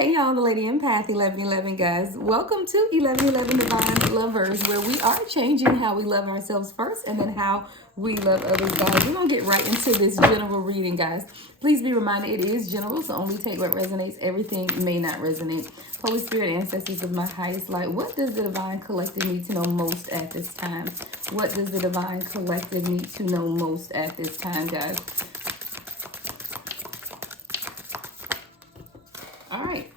Hey y'all, the Lady Empath 1111 guys. Welcome to 1111 Divine Lovers, where we are changing how we love ourselves first and then how we love others, guys. We're going to get right into this general reading, guys. Please be reminded it is general, so only take what resonates. Everything may not resonate. Holy Spirit, ancestors of my highest light, what does the Divine Collective need to know most at this time? What does the Divine Collective need to know most at this time, guys? All right.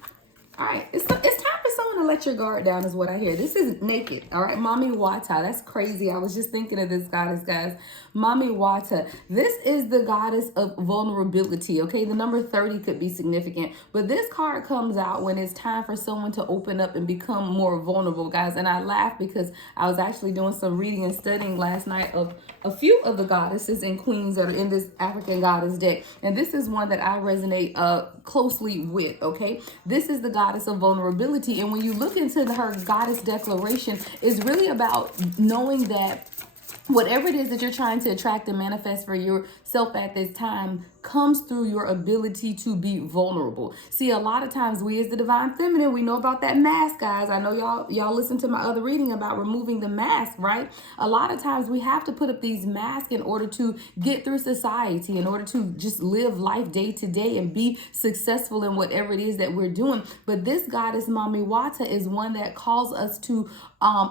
All right. It's time for someone to let your guard down is what I hear. This is naked. All right. Mami Wata. That's crazy. I was just thinking of this goddess, guys. Mami Wata. This is the goddess of vulnerability. Okay. The number 30 could be significant. But this card comes out when it's time for someone to open up and become more vulnerable, guys. And I laugh because I was actually doing some reading and studying last night of a few of the goddesses and queens that are in this African goddess deck. And this is one that I resonate closely with, okay? This is the goddess of vulnerability. And when you look into her goddess declaration, it's really about knowing that whatever it is that you're trying to attract and manifest for yourself at this time comes through your ability to be vulnerable. See, a lot of times we as the divine feminine, we know about that mask, guys. I know y'all listen to my other reading about removing the mask, right? A lot of times we have to put up these masks in order to get through society, in order to just live life day to day and be successful in whatever it is that we're doing. But this goddess, Mami Wata, is one that calls us to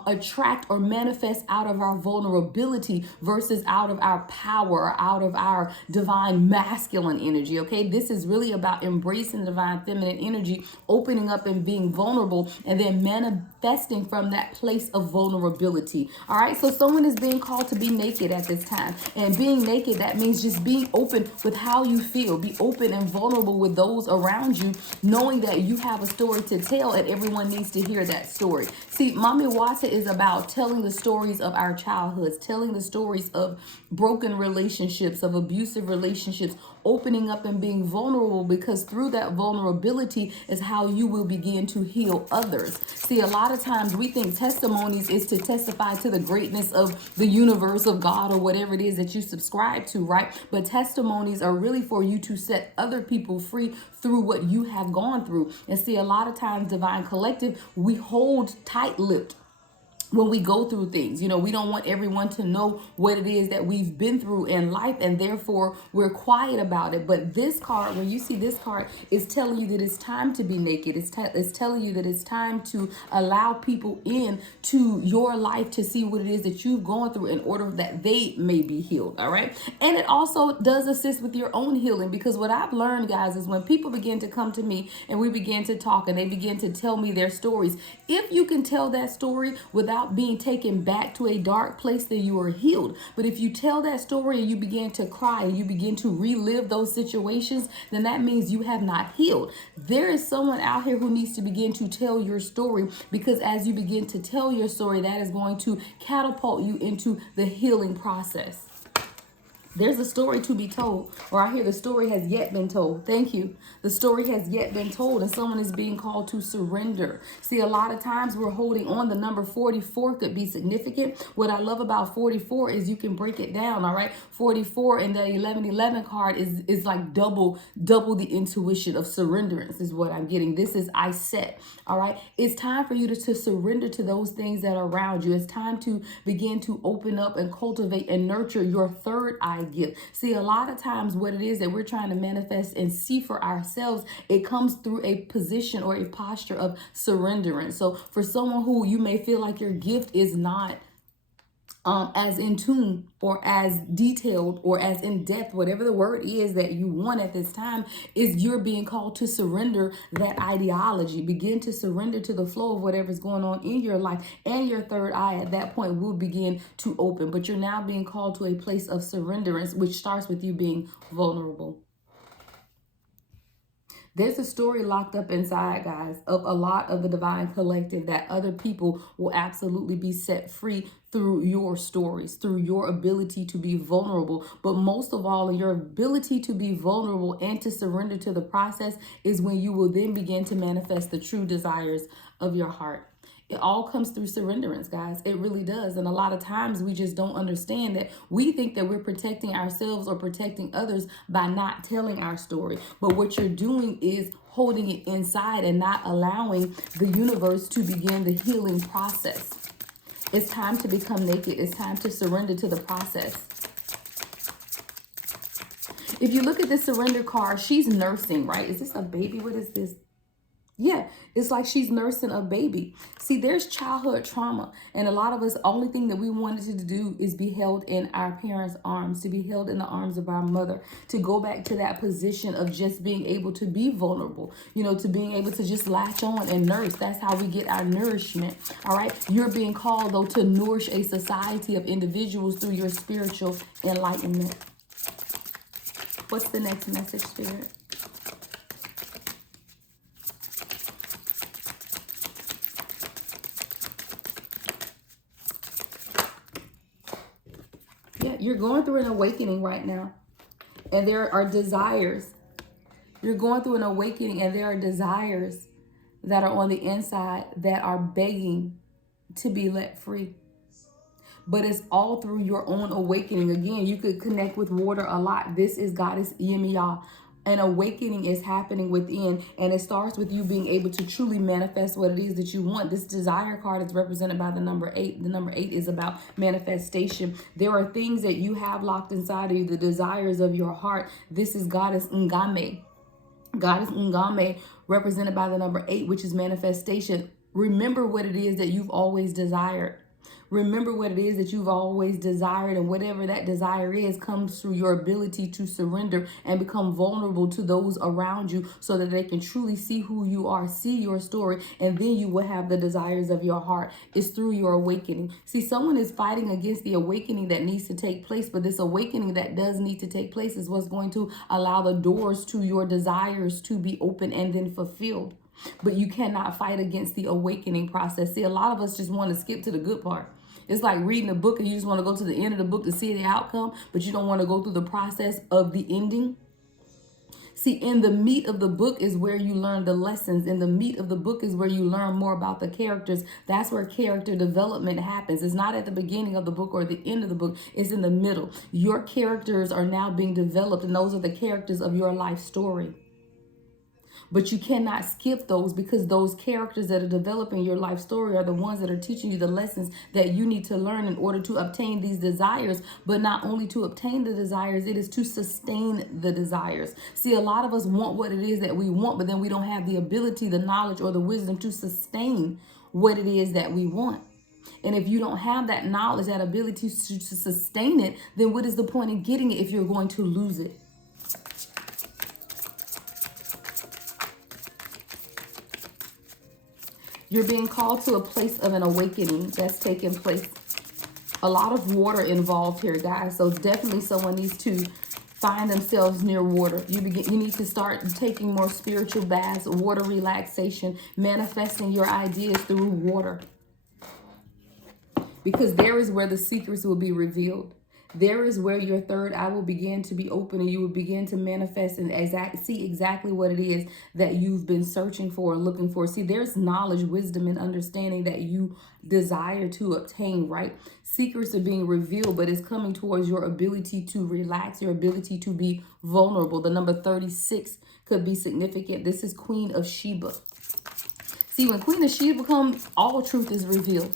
attract or manifest out of our vulnerability versus out of our power, or out of our divine masculine energy. Okay, this is really about embracing divine feminine energy, opening up and being vulnerable, and then manifesting from that place of vulnerability. All right, so someone is being called to be naked at this time, and being naked, that means just being open with how you feel. Be open and vulnerable with those around you, knowing that you have a story to tell and everyone needs to hear that story. See, Mami Wata is about telling the stories of our childhoods, telling the stories of broken relationships, of abusive relationships, opening up and being vulnerable, because through that vulnerability is how you will begin to heal others. See, a lot of times we think testimonies is to testify to the greatness of the universe, of God, or whatever it is that you subscribe to, right? But testimonies are really for you to set other people free through what you have gone through. And see, a lot of times, Divine Collective, we hold tight-lipped when we go through things. You know, we don't want everyone to know what it is that we've been through in life, and therefore we're quiet about it. But this card, when you see this card, is telling you that it's time to be naked. It's telling you that it's time to allow people in to your life to see what it is that you've gone through in order that they may be healed. All right. And it also does assist with your own healing, because what I've learned, guys, is when people begin to come to me and we begin to talk and they begin to tell me their stories, if you can tell that story without being taken back to a dark place, then you are healed. But if you tell that story and you begin to cry and you begin to relive those situations, then that means you have not healed. There is someone out here who needs to begin to tell your story, because as you begin to tell your story, that is going to catapult you into the healing process. There's a story to be told, or I hear the story has yet been told. Thank you. The story has yet been told, and someone is being called to surrender. See, a lot of times we're holding on. The number 44 could be significant. What I love about 44 is you can break it down, all right? 44 in the 1111 card is like double the intuition of surrenderance is what I'm getting. This is I set, all right? It's time for you to surrender to those things that are around you. It's time to begin to open up and cultivate and nurture your third eye gift. See, a lot of times what it is that we're trying to manifest and see for ourselves, it comes through a position or a posture of surrenderance. So for someone who you may feel like your gift is not as in tune or as detailed or as in depth, whatever the word is that you want at this time, is you're being called to surrender that ideology. Begin to surrender to the flow of whatever's going on in your life, and your third eye at that point will begin to open. But you're now being called to a place of surrenderance, which starts with you being vulnerable. There's a story locked up inside, guys, of a lot of the Divine Collective that other people will absolutely be set free through your stories, through your ability to be vulnerable. But most of all, your ability to be vulnerable and to surrender to the process is when you will then begin to manifest the true desires of your heart. It all comes through surrenderance, guys. It really does. And a lot of times we just don't understand that. We think that we're protecting ourselves or protecting others by not telling our story. But what you're doing is holding it inside and not allowing the universe to begin the healing process. It's time to become naked. It's time to surrender to the process. If you look at this surrender card, she's nursing, right? Is this a baby? What is this? Yeah, it's like she's nursing a baby. See, there's childhood trauma. And a lot of us, only thing that we wanted to do is be held in our parents' arms, to be held in the arms of our mother, to go back to that position of just being able to be vulnerable, you know, to being able to just latch on and nurse. That's how we get our nourishment. All right. You're being called, though, to nourish a society of individuals through your spiritual enlightenment. What's the next message, Spirit? Yeah, you're going through an awakening right now. And there are desires. You're going through an awakening and there are desires that are on the inside that are begging to be let free. But it's all through your own awakening. Again, you could connect with water a lot. This is Goddess Yemiya. An awakening is happening within, and it starts with you being able to truly manifest what it is that you want. This desire card is represented by the number 8. The number 8 is about manifestation. There are things that you have locked inside of you, the desires of your heart. This is Goddess Ngame. Goddess Ngame, represented by the number 8, which is manifestation. Remember what it is that you've always desired. Remember what it is that you've always desired, and whatever that desire is comes through your ability to surrender and become vulnerable to those around you so that they can truly see who you are, see your story, and then you will have the desires of your heart. It's through your awakening. See, someone is fighting against the awakening that needs to take place, but this awakening that does need to take place is what's going to allow the doors to your desires to be open and then fulfilled. But you cannot fight against the awakening process. See, a lot of us just want to skip to the good part. It's like reading a book and you just want to go to the end of the book to see the outcome, but you don't want to go through the process of the ending. See, in the meat of the book is where you learn the lessons. In the meat of the book is where you learn more about the characters. That's where character development happens. It's not at the beginning of the book or the end of the book. It's in the middle. Your characters are now being developed, and those are the characters of your life story. But you cannot skip those, because those characters that are developing your life story are the ones that are teaching you the lessons that you need to learn in order to obtain these desires. But not only to obtain the desires, it is to sustain the desires. See, a lot of us want what it is that we want, but then we don't have the ability, the knowledge, or the wisdom to sustain what it is that we want. And if you don't have that knowledge, that ability to sustain it, then what is the point in getting it if you're going to lose it? You're being called to a place of an awakening that's taking place. A lot of water involved here, guys. So definitely someone needs to find themselves near water. You need to start taking more spiritual baths, water relaxation, manifesting your ideas through water. Because there is where the secrets will be revealed. There is where your third eye will begin to be open, and you will begin to manifest and see exactly what it is that you've been searching for and looking for. See, there's knowledge, wisdom, and understanding that you desire to obtain, right? Secrets are being revealed, but it's coming towards your ability to relax, your ability to be vulnerable. The number 36 could be significant. This is Queen of Sheba. See, when Queen of Sheba comes, all truth is revealed.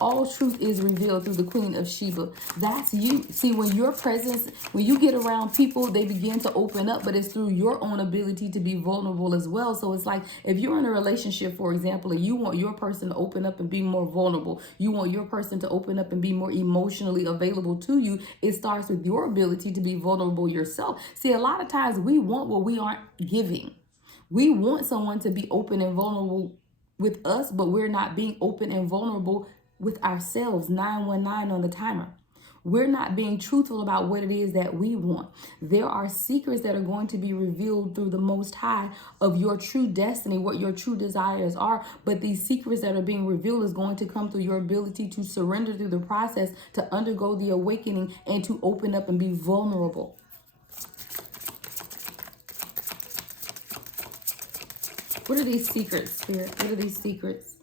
All truth is revealed through the Queen of Sheba. That's you. See, when your presence, when you get around people, they begin to open up, but it's through your own ability to be vulnerable as well. So it's like if you're in a relationship, for example, and you want your person to open up and be more vulnerable, you want your person to open up and be more emotionally available to you, it starts with your ability to be vulnerable yourself. See, a lot of times we want what we aren't giving. We want someone to be open and vulnerable with us, but we're not being open and vulnerable with ourselves. 919 on the timer. We're not being truthful about what it is that we want. There are secrets that are going to be revealed through the Most High of your true destiny, what your true desires are. But these secrets that are being revealed is going to come through your ability to surrender through the process, to undergo the awakening, and to open up and be vulnerable. What are these secrets, Spirit? What are these secrets?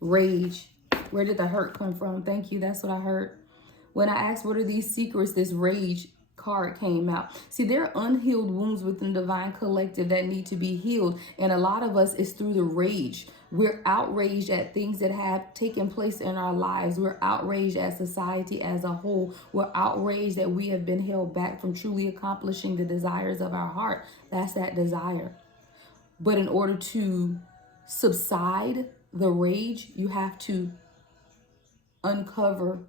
Rage. Where did the hurt come from? Thank you. That's what I heard. When I asked what are these secrets, this rage card came out. See, there are unhealed wounds within the divine collective that need to be healed. And a lot of us is through the rage. We're outraged at things that have taken place in our lives. We're outraged at society as a whole. We're outraged that we have been held back from truly accomplishing the desires of our heart. That's that desire. But in order to subside the rage, you have to uncover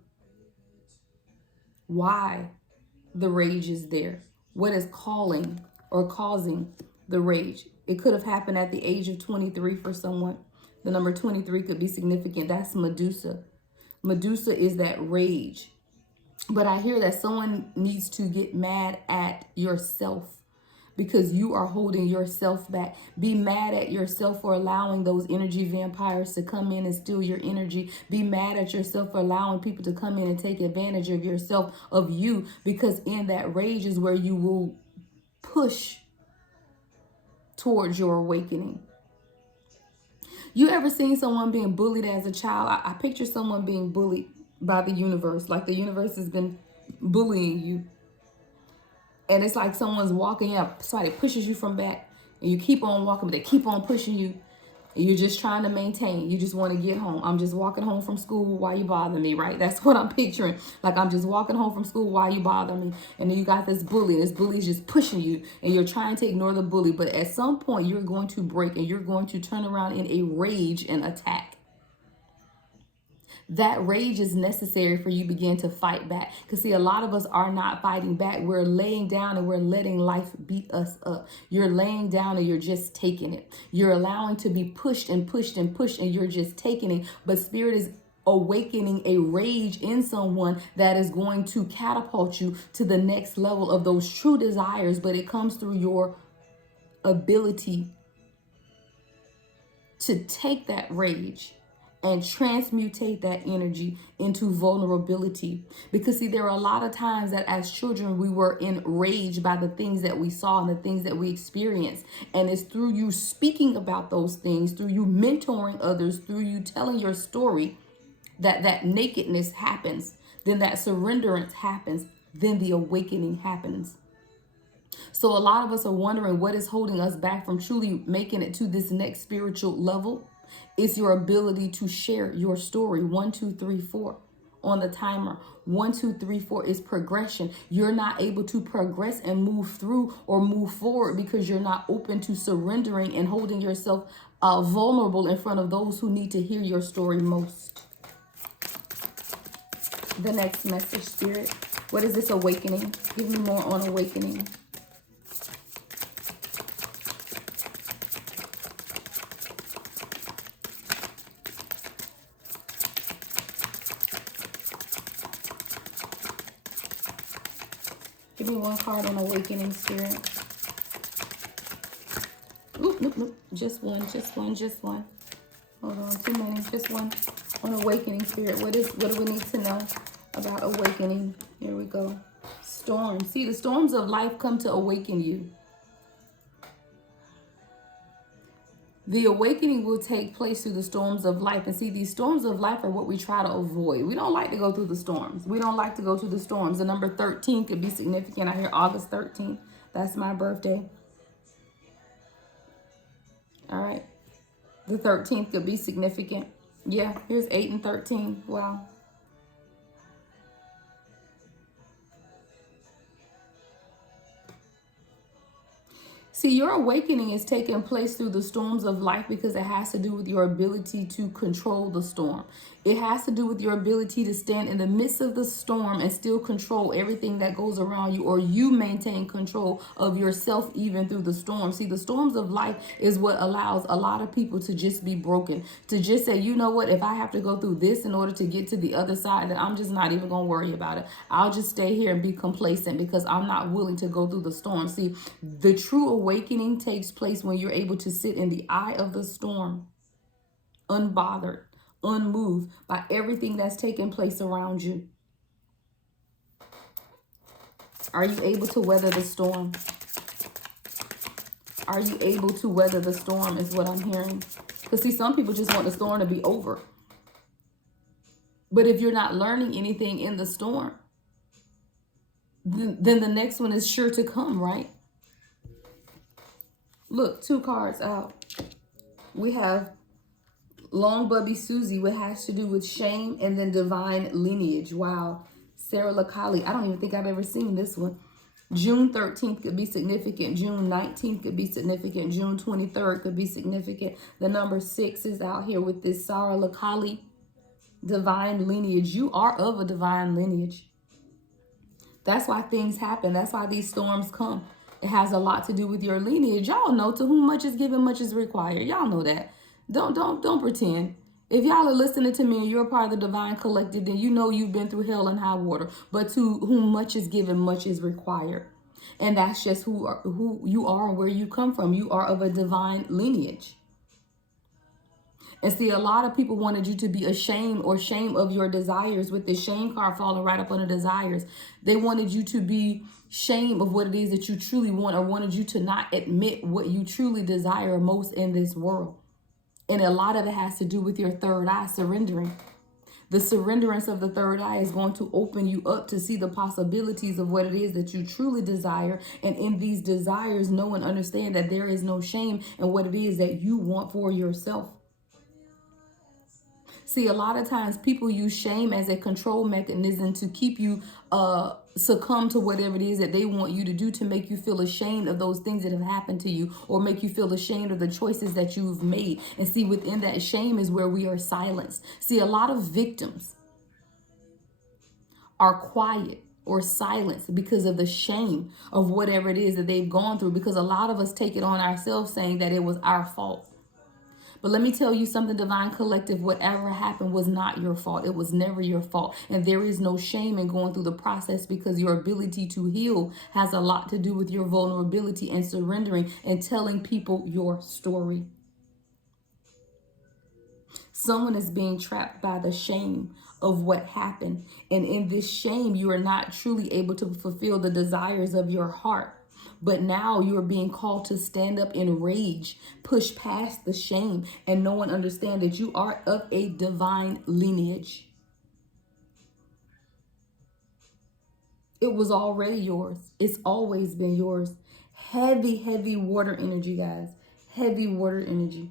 why the rage is there. What is calling or causing the rage? It could have happened at the age of 23 for someone. The number 23 could be significant. That's Medusa. Medusa is that rage. But I hear that someone needs to get mad at yourself because you are holding yourself back. Be mad at yourself for allowing those energy vampires to come in and steal your energy. Be mad at yourself for allowing people to come in and take advantage of yourself, of you, because in that rage is where you will push towards your awakening. You ever seen someone being bullied as a child? I picture someone being bullied by the universe, like the universe has been bullying you. And it's like someone's walking up, somebody pushes you from back, and you keep on walking, but they keep on pushing you. And you're just trying to maintain. You just want to get home. I'm just walking home from school. Why you bother me, right? That's what I'm picturing. Like, I'm just walking home from school. Why you bother me? And then you got this bully. This bully's just pushing you, and you're trying to ignore the bully. But at some point, you're going to break, and you're going to turn around in a rage and attack. That rage is necessary for you to begin to fight back. Because see, a lot of us are not fighting back. We're laying down and we're letting life beat us up. You're laying down and you're just taking it. You're allowing to be pushed and pushed and pushed, and you're just taking it. But Spirit is awakening a rage in someone that is going to catapult you to the next level of those true desires. But it comes through your ability to take that rage and transmutate that energy into vulnerability. Because see, there are a lot of times that as children, we were enraged by the things that we saw and the things that we experienced. And it's through you speaking about those things, through you mentoring others, through you telling your story, that nakedness happens. Then that surrenderance happens. Then the awakening happens. So a lot of us are wondering what is holding us back from truly making it to this next spiritual level. It's your ability to share your story. 1, 2, 3, 4 on the timer. 1, 2, 3, 4 is progression. You're not able to progress and move through or move forward because you're not open to surrendering and holding yourself vulnerable in front of those who need to hear your story most. The next message, Spirit. What is this awakening? Give me more on awakening. Give me one card on awakening, Spirit. Oop, nope, nope. Just one, just one, just one. Hold on, too many. Just one on awakening, Spirit. What do we need to know about awakening? Here we go. Storms. See, the storms of life come to awaken you. The awakening will take place through the storms of life. And see, these storms of life are what we try to avoid. We don't like to go through the storms. We don't like to go through the storms. The number 13 could be significant. I hear August 13th. That's my birthday. All right. The 13th could be significant. Yeah, here's 8 and 13. Wow. See, your awakening is taking place through the storms of life because it has to do with your ability to control the storm. It has to do with your ability to stand in the midst of the storm and still control everything that goes around you, or you maintain control of yourself even through the storm. See, the storms of life is what allows a lot of people to just be broken, to just say, you know what, if I have to go through this in order to get to the other side, then I'm just not even going to worry about it. I'll just stay here and be complacent because I'm not willing to go through the storm. See, the true awakening takes place when you're able to sit in the eye of the storm, unbothered, unmoved by everything that's taking place around you. Are you able to weather the storm? Are you able to weather the storm is what I'm hearing. Because see, some people just want the storm to be over. But if you're not learning anything in the storm, then the next one is sure to come, right? Look, 2 cards out. We have Long Bubby Susie, what has to do with shame, and then divine lineage. Wow. Sarah Lakali. I don't even think I've ever seen this one. June 13th could be significant. June 19th could be significant. June 23rd could be significant. The number 6 is out here with this Sarah Lakali. Divine lineage. You are of a divine lineage. That's why things happen. That's why these storms come. It has a lot to do with your lineage. Y'all know, to whom much is given, much is required. Y'all know that. Don't pretend. If y'all are listening to me and you're a part of the divine collective, then you know you've been through hell and high water. But to whom much is given, much is required. And that's just who you are and where you come from. You are of a divine lineage. And see, a lot of people wanted you to be ashamed or shame of your desires, with the shame card falling right up on the desires. They wanted you to be shame of what it is that you truly want, or wanted you to not admit what you truly desire most in this world. And a lot of it has to do with your third eye surrendering. The surrenderance of the third eye is going to open you up to see the possibilities of what it is that you truly desire. And in these desires, know and understand that there is no shame in what it is that you want for yourself. See, a lot of times people use shame as a control mechanism to keep you succumb to whatever it is that they want you to do, to make you feel ashamed of those things that have happened to you, or make you feel ashamed of the choices that you've made. And see, within that shame is where we are silenced. See, a lot of victims are quiet or silenced because of the shame of whatever it is that they've gone through, because a lot of us take it on ourselves, saying that it was our fault. But let me tell you something, Divine Collective, whatever happened was not your fault. It was never your fault. And there is no shame in going through the process, because your ability to heal has a lot to do with your vulnerability and surrendering and telling people your story. Someone is being trapped by the shame of what happened. And in this shame, you are not truly able to fulfill the desires of your heart. But now you are being called to stand up in rage, push past the shame, and know and understand that you are of a divine lineage. It was already yours. It's always been yours. Heavy, heavy water energy, guys. Heavy water energy.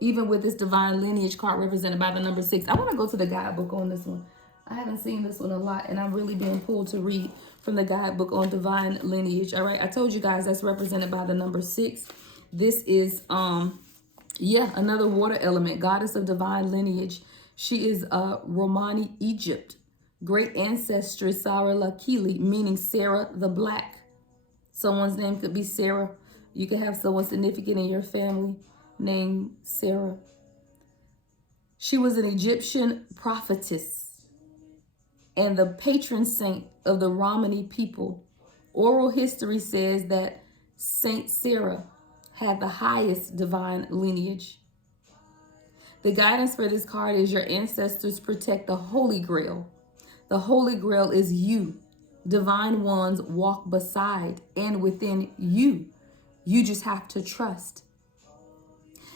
Even with this divine lineage card represented by the number 6. I want to go to the guidebook on this one. I haven't seen this one a lot, and I'm really being pulled to read from the guidebook on divine lineage. All right, I told you guys that's represented by the number 6. This is another water element, goddess of divine lineage. She is Romani, Egypt. Great ancestress Sarah Lakili, meaning Sarah the Black. Someone's name could be Sarah. You could have someone significant in your family named Sarah. She was an Egyptian prophetess and the patron saint of the Romani people. Oral history says that Saint Sarah had the highest divine lineage. The guidance for this card is your ancestors protect the Holy Grail. The Holy Grail is you. Divine ones walk beside and within you. You just have to trust.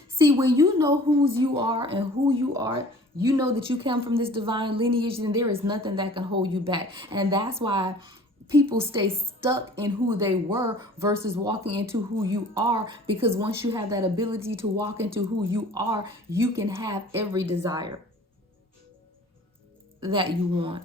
See, when you know whose you are and who you are, you know that you come from this divine lineage, and there is nothing that can hold you back. And that's why people stay stuck in who they were versus walking into who you are, because once you have that ability to walk into who you are, you can have every desire that you want.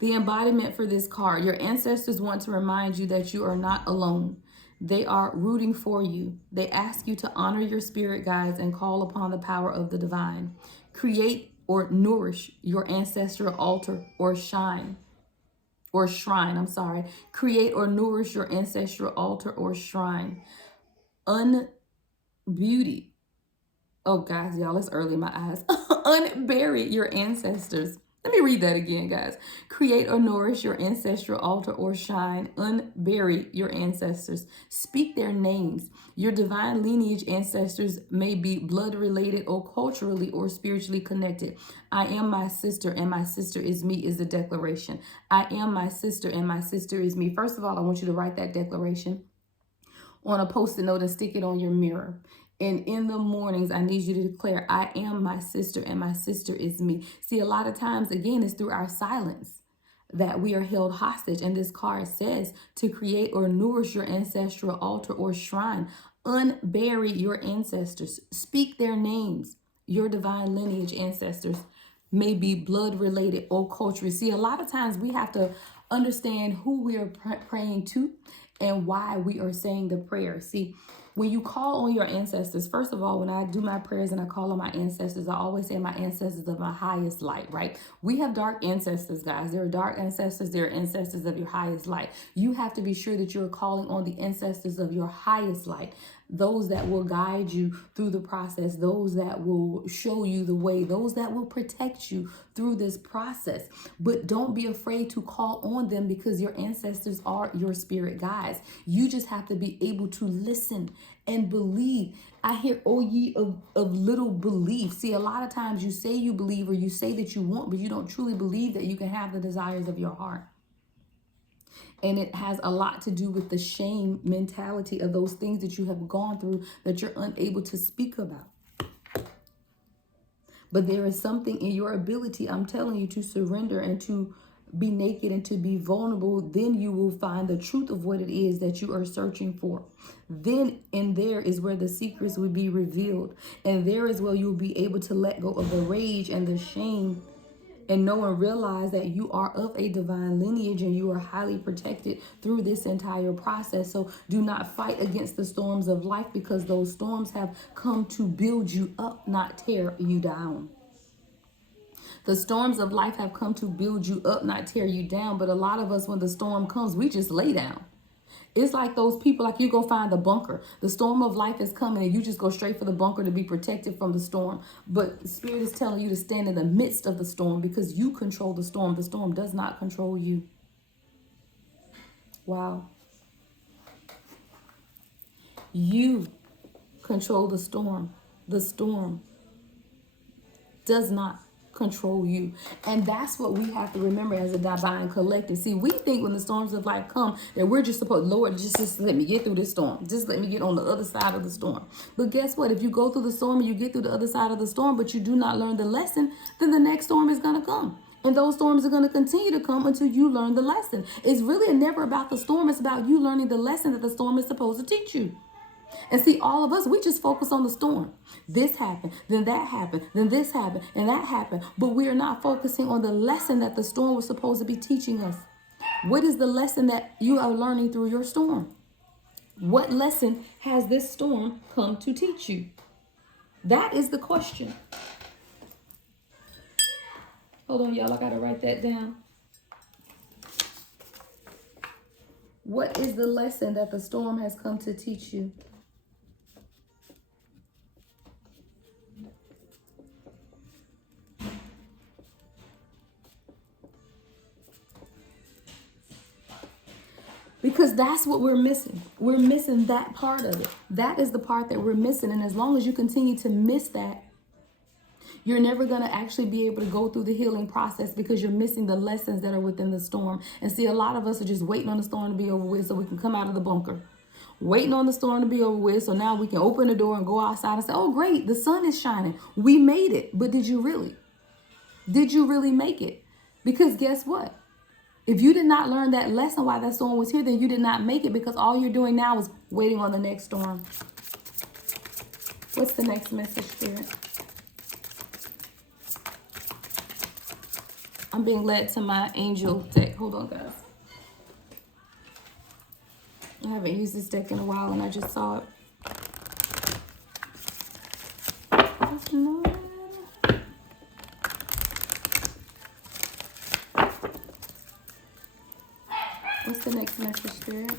The embodiment for this card, your ancestors want to remind you that you are not alone. They are rooting for you. They ask you to honor your spirit guides and call upon the power of the divine. Create or nourish your ancestral altar or shrine. Create or nourish your ancestral altar or shrine. Unbeauty. Oh, guys, y'all, it's early in my eyes. Unbury your ancestors. Let me read that again, guys. Create or nourish your ancestral altar or shrine. Unbury your ancestors. Speak their names. Your divine lineage ancestors may be blood related or culturally or spiritually connected. I am my sister and my sister is me is the declaration. I am my sister and my sister is me. First of all, I want you to write that declaration on a post-it note and stick it on your mirror. And in the mornings, I need you to declare, I am my sister and my sister is me. See, a lot of times, again, it's through our silence that we are held hostage. And this card says to create or nourish your ancestral altar or shrine, unbury your ancestors, speak their names, your divine lineage ancestors may be blood related or cultural. See, a lot of times we have to understand who we are praying to and why we are saying the prayer. See, when you call on your ancestors, first of all, when I do my prayers and I call on my ancestors, I always say my ancestors of my highest light, right? We have dark ancestors, guys. There are dark ancestors. There are ancestors of your highest light. You have to be sure that you're calling on the ancestors of your highest light, those that will guide you through the process, those that will show you the way, those that will protect you through this process. But don't be afraid to call on them, because your ancestors are your spirit guides. You just have to be able to listen and believe. I hear, oh ye of little belief. See, a lot of times you say you believe, or you say that you want, but you don't truly believe that you can have the desires of your heart. And it has a lot to do with the shame mentality of those things that you have gone through that you're unable to speak about. But there is something in your ability, I'm telling you, to surrender and to be naked and to be vulnerable. Then you will find the truth of what it is that you are searching for. Then and there is where the secrets will be revealed. And there is where you'll be able to let go of the rage and the shame, and know and realize that you are of a divine lineage and you are highly protected through this entire process. So do not fight against the storms of life, because those storms have come to build you up, not tear you down. The storms of life have come to build you up, not tear you down. But a lot of us, when the storm comes, we just lay down. It's like those people, like you go find the bunker. The storm of life is coming and you just go straight for the bunker to be protected from the storm. But Spirit is telling you to stand in the midst of the storm, because you control the storm. The storm does not control you. Wow. You control the storm. The storm does not control you. And that's what we have to remember as a divine collective. See, we think when the storms of life come that we're just supposed, Lord, just let me get through this storm. Just let me get on the other side of the storm. But guess what? If you go through the storm and you get through the other side of the storm, but you do not learn the lesson, then the next storm is going to come. And those storms are going to continue to come until you learn the lesson. It's really never about the storm. It's about you learning the lesson that the storm is supposed to teach you. And see, all of us, we just focus on the storm. This happened, then that happened, then this happened, and that happened. But we are not focusing on the lesson that the storm was supposed to be teaching us. What is the lesson that you are learning through your storm? What lesson has this storm come to teach you? That is the question. Hold on, y'all. I got to write that down. What is the lesson that the storm has come to teach you? Because that's what we're missing. We're missing that part of it. That is the part that we're missing. And as long as you continue to miss that, you're never going to actually be able to go through the healing process, because you're missing the lessons that are within the storm. And see, a lot of us are just waiting on the storm to be over with so we can come out of the bunker. Waiting on the storm to be over with so now we can open the door and go outside and say, oh, great, the sun is shining. We made it. But did you really? Did you really make it? Because guess what? If you did not learn that lesson why that storm was here, then you did not make it, because all you're doing now is waiting on the next storm. What's the next message, Spirit? I'm being led to my angel deck. Hold on, guys. I haven't used this deck in a while and I just saw it. What's the next message, Spirit?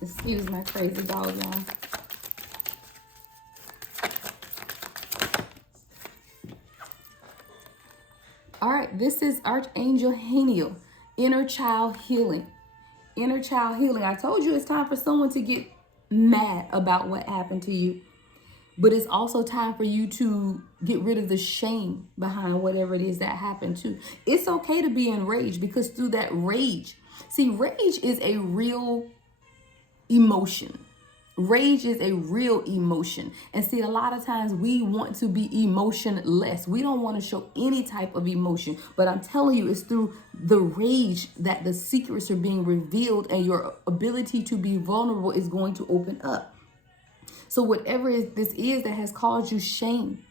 Excuse my crazy dog, y'all. All right, this is Archangel Haniel, inner child healing. Inner child healing. I told you it's time for someone to get mad about what happened to you. But it's also time for you to get rid of the shame behind whatever it is that happened to. It's okay to be enraged, because through that rage, see, rage is a real emotion. Rage is a real emotion. And see, a lot of times we want to be emotionless. We don't want to show any type of emotion. But I'm telling you, it's through the rage that the secrets are being revealed and your ability to be vulnerable is going to open up. So whatever this is that has caused you shame,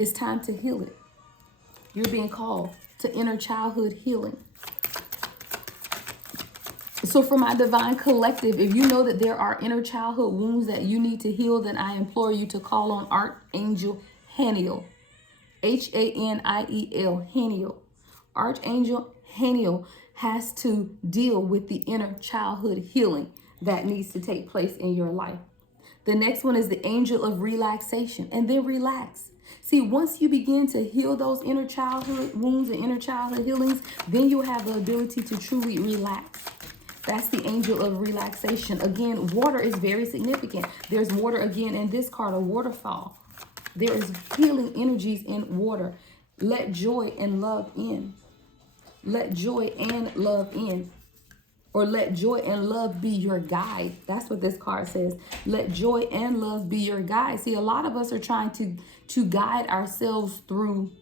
it's time to heal it. You're being called to inner childhood healing. So for my divine collective, if you know that there are inner childhood wounds that you need to heal, then I implore you to call on Archangel Haniel. Haniel. Haniel. Archangel Haniel has to deal with the inner childhood healing that needs to take place in your life. The next one is the angel of relaxation, and then relax. See, once you begin to heal those inner childhood wounds and inner childhood healings, then you'll have the ability to truly relax. That's the angel of relaxation. Again, water is very significant. There's water again in this card, a waterfall. There is healing energies in water. Let joy and love in. Let joy and love in. Or let joy and love be your guide. That's what this card says. Let joy and love be your guide. See, a lot of us are trying to guide ourselves through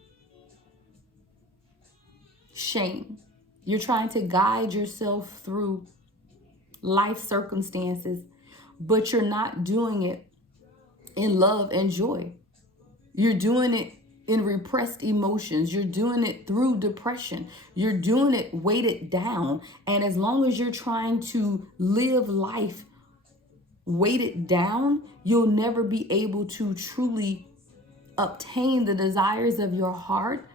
shame. You're trying to guide yourself through life circumstances, but you're not doing it in love and joy. You're doing it in repressed emotions. You're doing it through depression. You're doing it weighted down. And as long as you're trying to live life weighted down, you'll never be able to truly obtain the desires of your heart.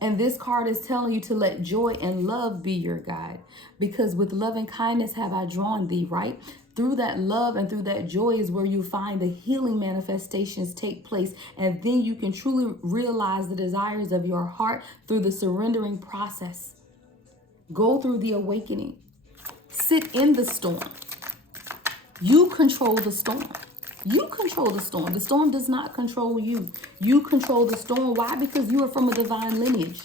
And this card is telling you to let joy and love be your guide, because with love and kindness have I drawn thee, right? Through that love and through that joy is where you find the healing manifestations take place. And then you can truly realize the desires of your heart through the surrendering process. Go through the awakening. Sit in the storm. You control the storm. You control the storm. The storm does not control you. You control the storm. Why? Because you are from a divine lineage.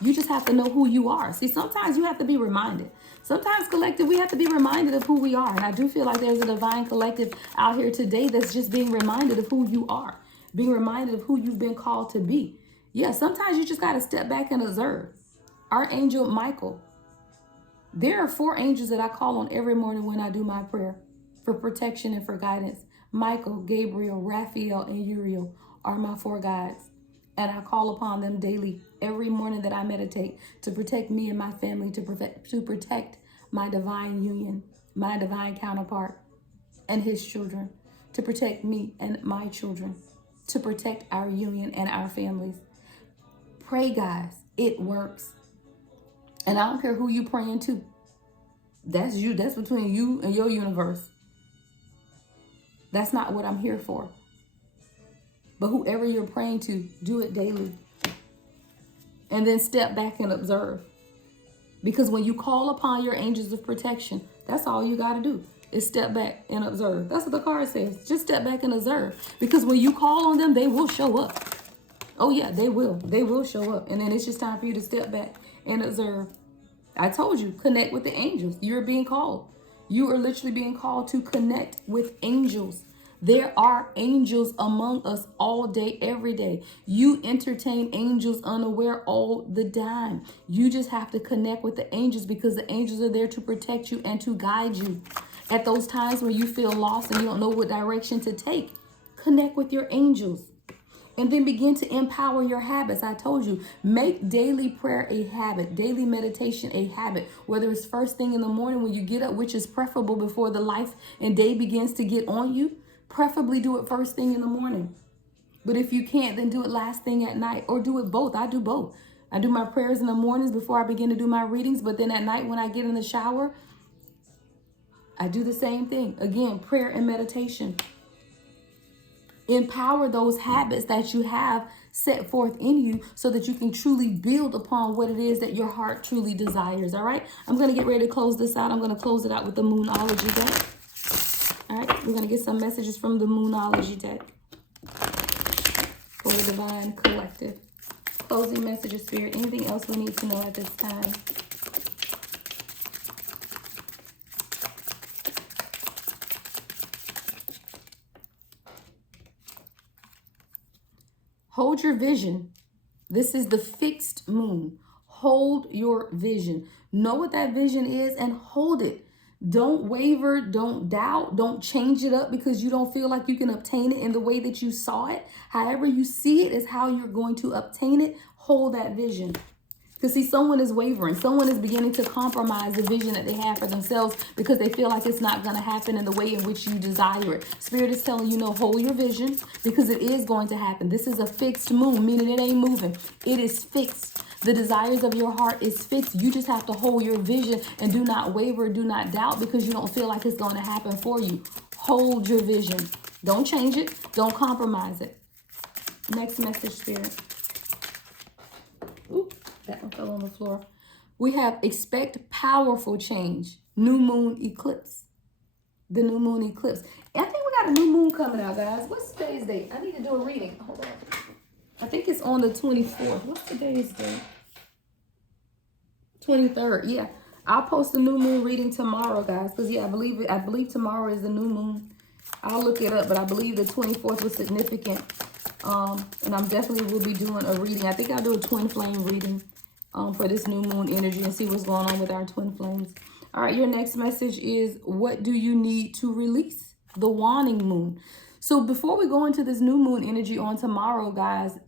You just have to know who you are. See, sometimes you have to be reminded. Sometimes, collective, we have to be reminded of who we are. And I do feel like there's a divine collective out here today that's just being reminded of who you are. Being reminded of who you've been called to be. Yeah, sometimes you just got to step back and observe. Archangel Michael. There are 4 angels that I call on every morning when I do my prayer for protection and for guidance. Michael, Gabriel, Raphael, and Uriel are my 4 guides. And I call upon them daily, every morning that I meditate, to protect me and my family, to protect my divine union, my divine counterpart, and his children, to protect me and my children, to protect our union and our families. Pray, guys. It works. And I don't care who you praying to. That's you. That's between you and your universe. That's not what I'm here for. But whoever you're praying to, do it daily. And then step back and observe. Because when you call upon your angels of protection, that's all you got to do is step back and observe. That's what the card says. Just step back and observe. Because when you call on them, they will show up. Oh yeah, they will. They will show up. And then it's just time for you to step back and observe. I told you, connect with the angels. You're being called. You are literally being called to connect with angels. There are angels among us all day, every day. You entertain angels unaware all the time. You just have to connect with the angels, because the angels are there to protect you and to guide you. At those times when you feel lost and you don't know what direction to take, connect with your angels. And then begin to empower your habits. I told you, make daily prayer a habit, daily meditation a habit, whether it's first thing in the morning when you get up, which is preferable before the life and day begins to get on you. Preferably do it first thing in the morning. But if you can't, then do it last thing at night, or do it both. I do both. I do my prayers in the mornings before I begin to do my readings. But then at night when I get in the shower, I do the same thing. Again, prayer and meditation. Empower those habits that you have set forth in you so that you can truly build upon what it is that your heart truly desires. All right. I'm going to get ready to close this out. I'm going to close it out with the Moonology deck. All right. We're going to get some messages from the Moonology deck for the Divine Collective. Closing messages, Spirit. Anything else we need to know at this time? Hold your vision. This is the fixed moon. Hold your vision. Know what that vision is and hold it. Don't waver, don't doubt, don't change it up because you don't feel like you can obtain it in the way that you saw it. However you see it is how you're going to obtain it. Hold that vision. Because see, someone is wavering. Someone is beginning to compromise the vision that they have for themselves because they feel like it's not going to happen in the way in which you desire it. Spirit is telling you, no, hold your vision because it is going to happen. This is a fixed moon, meaning it ain't moving. It is fixed. The desires of your heart is fixed. You just have to hold your vision and do not waver, do not doubt because you don't feel like it's going to happen for you. Hold your vision. Don't change it. Don't compromise it. Next message, Spirit. Ooh, that one fell on the floor. We have expect powerful change. New moon eclipse. The new moon eclipse. I think we got a new moon coming out, guys. What's today's date? I need to do a reading. Hold on. I think it's on the 24th. What's today's date? 23rd. Yeah. I'll post a new moon reading tomorrow, guys. Because yeah, I believe tomorrow is the new moon. I'll look it up, but I believe the 24th was significant. And I'm definitely will be doing a reading. I think I'll do a twin flame reading for this new moon energy and see what's going on with our twin flames. All right, your next message is, what do you need to release? The waning moon. So before we go into this new moon energy on tomorrow, guys,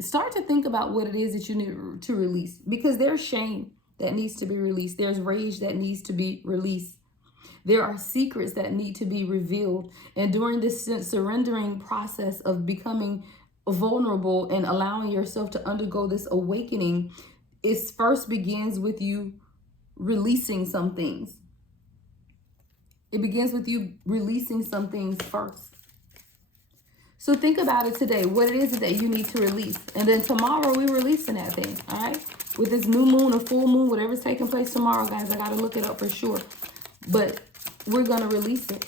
start to think about what it is that you need to release, because there's shame that needs to be released. There's rage that needs to be released. There are secrets that need to be revealed. And during this surrendering process of becoming vulnerable and allowing yourself to undergo this awakening, it first begins with you releasing some things. It begins with you releasing some things first. So think about it today, what it is that you need to release. And then tomorrow we're releasing that thing, all right? With this new moon or full moon, whatever's taking place tomorrow, guys, I got to look it up for sure. But we're going to release it.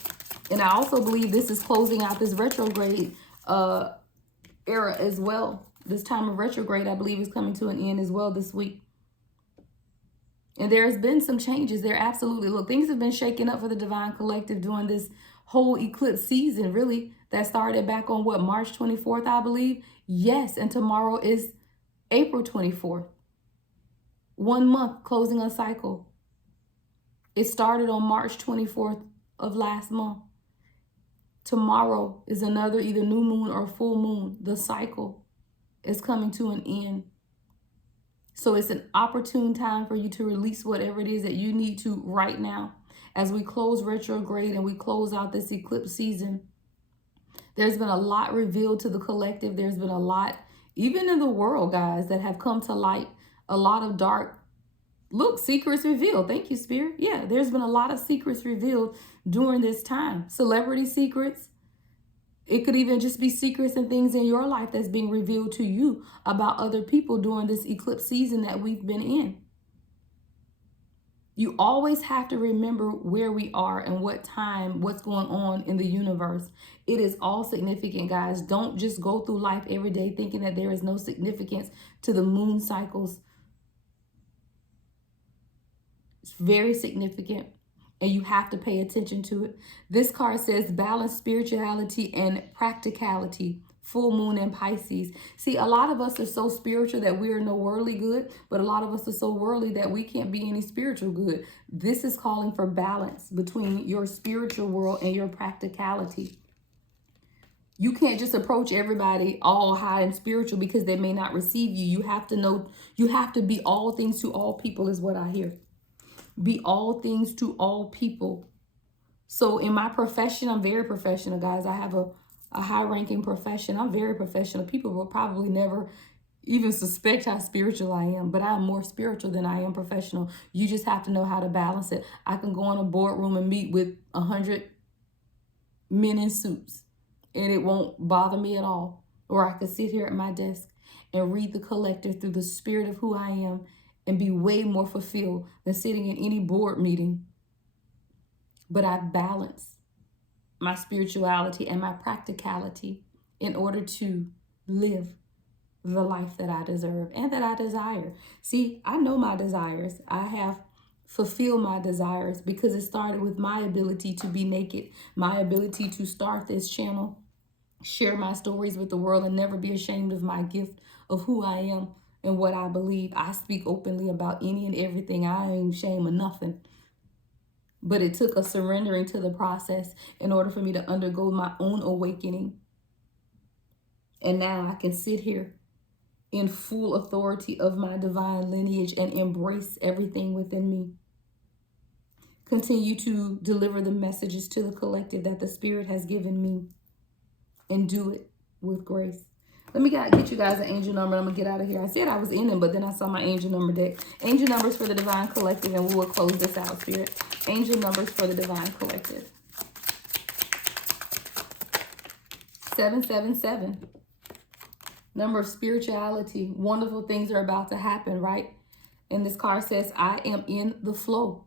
And I also believe this is closing out this retrograde era as well. This time of retrograde, I believe, is coming to an end as well this week. And there's been some changes there. Absolutely. Look, things have been shaking up for the Divine Collective during this whole eclipse season, really. That started back on what, March 24th, I believe? Yes. And tomorrow is April 24th. 1 month closing a cycle. It started on March 24th of last month. Tomorrow is another either new moon or full moon. The cycle is coming to an end. So it's an opportune time for you to release whatever it is that you need to right now. As we close retrograde and we close out this eclipse season, there's been a lot revealed to the collective. There's been a lot, even in the world, guys, that have come to light. A lot of dark, secrets revealed. Thank you, Spirit. Yeah, there's been a lot of secrets revealed during this time. Celebrity secrets. It could even just be secrets and things in your life that's being revealed to you about other people during this eclipse season that we've been in. You always have to remember where we are and what time, what's going on in the universe. It is all significant, guys. Don't just go through life every day thinking that there is no significance to the moon cycles. It's very significant, and you have to pay attention to it. This card says balance spirituality and practicality. Full moon in Pisces. See, a lot of us are so spiritual that we are no worldly good, but a lot of us are so worldly that we can't be any spiritual good. This is calling for balance between your spiritual world and your practicality. You can't just approach everybody all high and spiritual because they may not receive you. You have to know, you have to be all things to all people is what I hear. Be all things to all people. So in my profession, I'm very professional, guys. I have a high-ranking profession. I'm very professional. People will probably never even suspect how spiritual I am, but I'm more spiritual than I am professional. You just have to know how to balance it. I can go in a boardroom and meet with 100 men in suits, and it won't bother me at all. Or I could sit here at my desk and read the collective through the spirit of who I am and be way more fulfilled than sitting in any board meeting. But I balance my spirituality and my practicality in order to live the life that I deserve and that I desire. See, I know my desires. I have fulfilled my desires because it started with my ability to be naked, my ability to start this channel, share my stories with the world, and never be ashamed of my gift of who I am and what I believe. I speak openly about any and everything. I ain't ashamed of nothing. But it took a surrendering to the process in order for me to undergo my own awakening. And now I can sit here in full authority of my divine lineage and embrace everything within me. Continue to deliver the messages to the collective that the Spirit has given me, and do it with grace. Let me get you guys an angel number. I'm going to get out of here. I said I was ending, but then I saw my angel number deck. Angel numbers for the divine collective, and we will close this out, Spirit. Angel numbers for the divine collective. 777. Number of spirituality. Wonderful things are about to happen, right? And this card says, I am in the flow.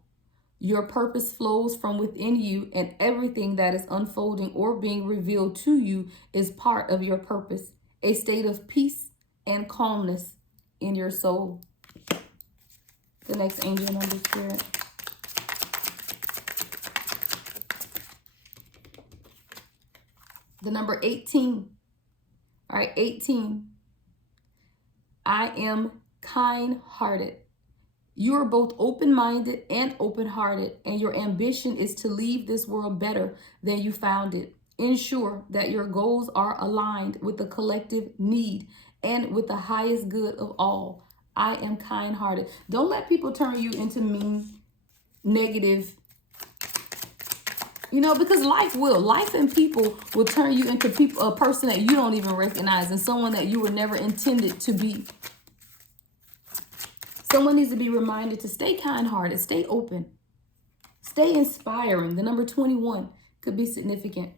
Your purpose flows from within you, and everything that is unfolding or being revealed to you is part of your purpose, a state of peace and calmness in your soul. The next angel number, Spirit. The number 18. All right, 18. I am kind-hearted. You are both open-minded and open-hearted, and your ambition is to leave this world better than you found it. Ensure that your goals are aligned with the collective need and with the highest good of all. I am kind-hearted. Don't let people turn you into mean, negative, because life and people will turn you into a person that you don't even recognize, and someone that you were never intended to be. Someone needs to be reminded to stay kind-hearted, stay open, stay inspiring. The number 21 could be significant.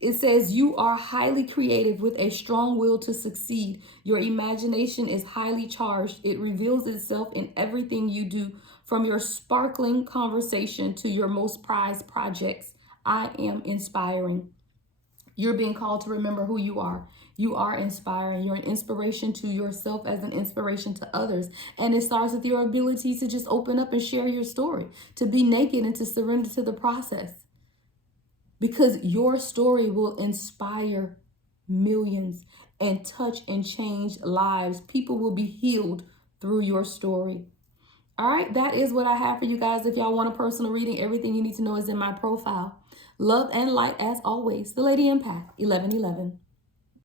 It says you are highly creative with a strong will to succeed. Your imagination is highly charged. It reveals itself in everything you do, from your sparkling conversation to your most prized projects. I am inspiring. You're being called to remember who you are. You are inspiring. You're an inspiration to yourself as an inspiration to others. And it starts with your ability to just open up and share your story, to be naked and to surrender to the process. Because your story will inspire millions and touch and change lives. People will be healed through your story. All right, that is what I have for you guys. If y'all want a personal reading, everything you need to know is in my profile. Love and light as always. The Lady Impact, 1111.